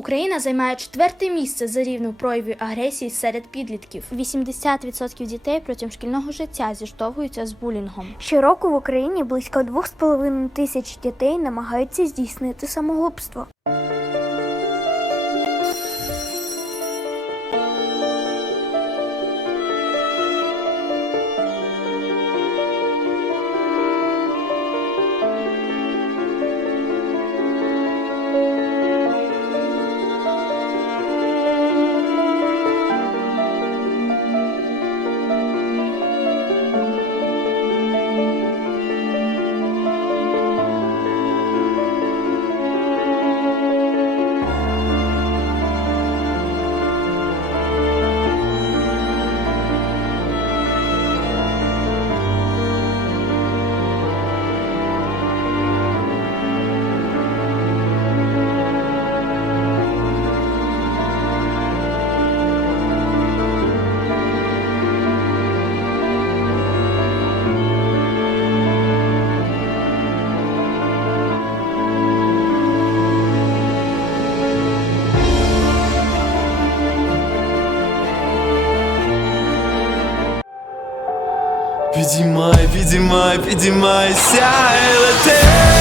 Україна займає четверте місце за рівнем проявів агресії серед підлітків. 80% дітей протягом шкільного життя зіштовхуються з булінгом. Щороку в Україні близько 2,5 тисяч дітей намагаються здійснити самогубство. Підіймай, підіймай, підіймайся і